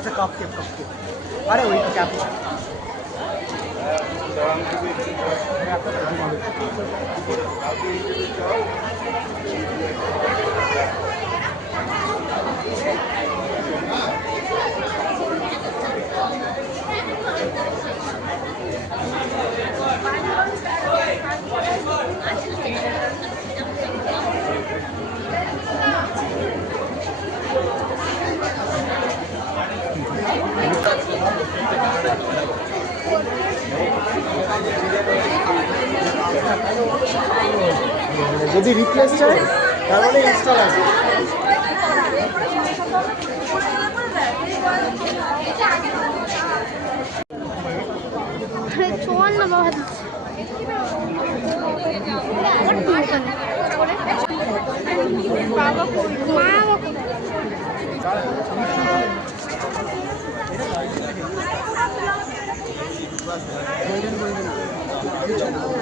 अच्छा कप के कप के अरे वही तो क्या कुछ मैं आपका যদি রিপ্লেস চাই মানে ইনস্টল আছে। চুয়ান্ন বাবা Buyurun buyurun. Geçin.